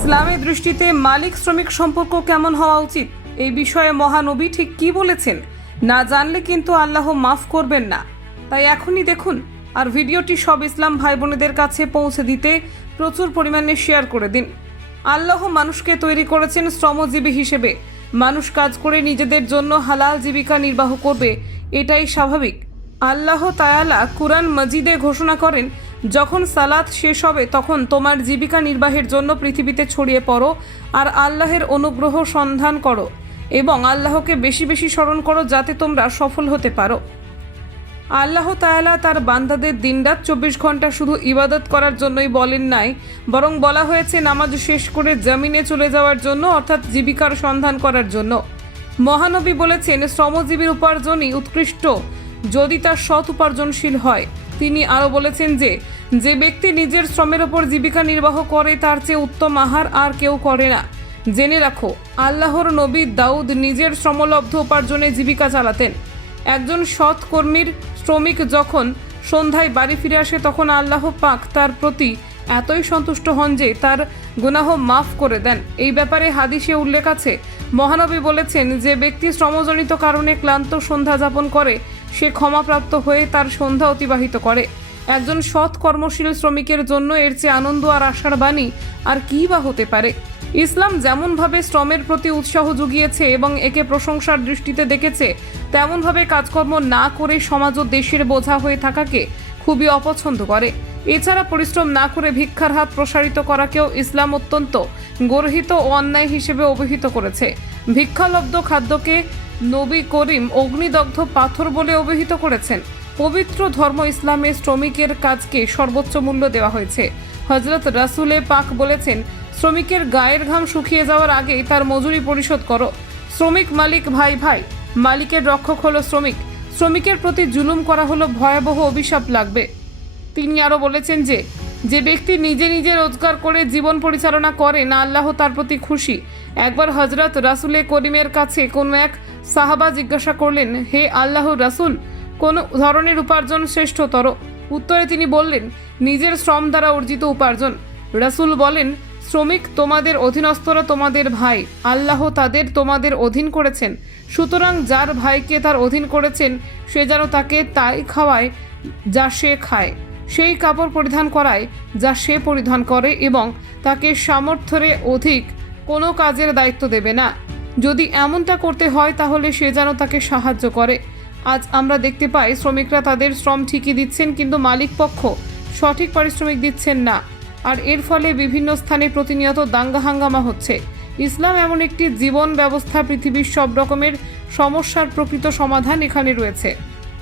ইসলামের দৃষ্টিতে মালিক শ্রমিক সম্পর্ক কেমন হওয়া উচিত? এই বিষয়ে মহানবী ঠিক কি বলেছেন? না জানলে কিন্তু আল্লাহ মাফ করবেন না। তাই এখনই দেখুন, আর ভিডিওটি সব ইসলাম ভাই বোনেদের কাছে পৌঁছে দিতে প্রচুর পরিমাণে শেয়ার করে দিন। আল্লাহ মানুষকে তৈরি করেছেন শ্রমজীবী হিসেবে। মানুষ কাজ করে নিজেদের জন্য হালাল জীবিকা নির্বাহ করবে, এটাই স্বাভাবিক। আল্লাহ তায়ালা কুরআন মজিদে ঘোষণা করেন যখন সালাত শেষ হবে, তখন তোমার জীবিকা নির্বাহের জন্য পৃথিবীতে ছড়িয়ে পড়ো আর আল্লাহের অনুগ্রহ সন্ধান করো এবং আল্লাহকে বেশি বেশি স্মরণ করো যাতে তোমরা সফল হতে পারো। আল্লাহ তায়ালা তার বান্দাদের দিনরাত চব্বিশ ঘণ্টা শুধু ইবাদত করার জন্যই বলেন নাই, বরং বলা হয়েছে নামাজ শেষ করে জমিনে চলে যাওয়ার জন্য, অর্থাৎ জীবিকার সন্ধান করার জন্য। মহানবী বলেছেন শ্রমজীবীর উপার্জনই উৎকৃষ্ট, যদি তার সৎ উপার্জনশীল হয়। তিনি আরও বলেছেন যে যে ব্যক্তি নিজের শ্রমের ওপর জীবিকা নির্বাহ করে, তার চেয়ে উত্তম আহার আর কেউ করে না। জেনে রাখো, আল্লাহর নবী দাউদ নিজের শ্রমলব্ধ উপার্জনে জীবিকা চালাতেন। একজন সৎ কর্মীর শ্রমিক যখন সন্ধ্যায় বাড়ি ফিরে আসে, তখন আল্লাহ পাক তার প্রতি এতই সন্তুষ্ট হন যে তার গুনাহ মাফ করে দেন। এই ব্যাপারে হাদিসে উল্লেখ আছে। মহানবী বলেছেন, যে ব্যক্তি শ্রমজনিত কারণে ক্লান্ত সন্ধ্যা যাপন করে সে ক্ষমাপ্রাপ্ত হয়ে তার সন্ধ্যা অতিবাহিত করে। একজন সৎ কর্মশীল শ্রমিকের জন্য এর চেয়ে আনন্দ আর আশার বাণী আর কী বা হতে পারে? ইসলাম যেমনভাবে শ্রমের প্রতি উৎসাহ জুগিয়েছে এবং একে প্রশংসার দৃষ্টিতে দেখেছে, তেমনভাবে কাজকর্ম না করে সমাজ ও দেশের বোঝা হয়ে থাকাকে খুবই অপছন্দ করে। এছাড়া পরিশ্রম না করে ভিক্ষার হাত প্রসারিত করাকেও ইসলাম অত্যন্ত গর্হিত ও অন্যায় হিসেবে অভিহিত করেছে। ভিক্ষালব্ধ খাদ্যকে নবী করিম অগ্নিদগ্ধ পাথর বলে অভিহিত করেছেন। পবিত্র ধর্ম ইসলামে শ্রমিকের কাজকে সর্বোচ্চ মূল্য দেওয়া হয়েছে। হজরত রাসুলে পাক বলেছেন, শ্রমিকের গায়ের ঘাম শুকিয়ে যাওয়ার আগেই তার মজুরি পরিশোধ করো। শ্রমিক মালিক ভাই ভাই, মালিকের রক্ষক হলো শ্রমিক। শ্রমিকের প্রতি জুলুম করা হলো ভয়াবহ অভিশাপ লাগবে। তিনি আরও বলেছেন যে যে ব্যক্তি নিজে নিজে রোজগার করে জীবন পরিচালনা করে, না আল্লাহ তার প্রতি খুশি। একবার হজরত রাসুলে করিমের কাছে কোনো এক সাহাবা জিজ্ঞাসা করলেন, হে আল্লাহ রাসুল, কোন ধরনের উপার্জন শ্রেষ্ঠতর? উত্তরে তিনি বললেন, নিজের শ্রম দ্বারা অর্জিত উপার্জন। রাসুল বলেন, শ্রমিক তোমাদের অধীনস্থরা তোমাদের ভাই, আল্লাহ তাদের তোমাদের অধীন করেছেন। সুতরাং যার ভাইকে তার অধীন করেছেন, সে যেন তাকে তাই খাওয়ায় যা সে খায়। সেই কাপড় পরিধান করায় যা সে পরিধান করে এবং তাকে সামর্থ্যের অধিক কোনো কাজের দায়িত্ব দেবে না। যদি এমনটা করতে হয় তাহলে সে যেন তাকে সাহায্য করে। আজ আমরা দেখতে পাই শ্রমিকরা তাদের শ্রম ঠিকই দিচ্ছেন কিন্তু মালিক পক্ষ সঠিক পারিশ্রমিক দিচ্ছেন না। আর এর ফলে বিভিন্ন স্থানে প্রতিনিয়ত দাঙ্গা হাঙ্গামা হচ্ছে। ইসলাম এমন একটি জীবন ব্যবস্থা পৃথিবীর সব রকমের সমস্যার প্রকৃত সমাধান এখানে রয়েছে।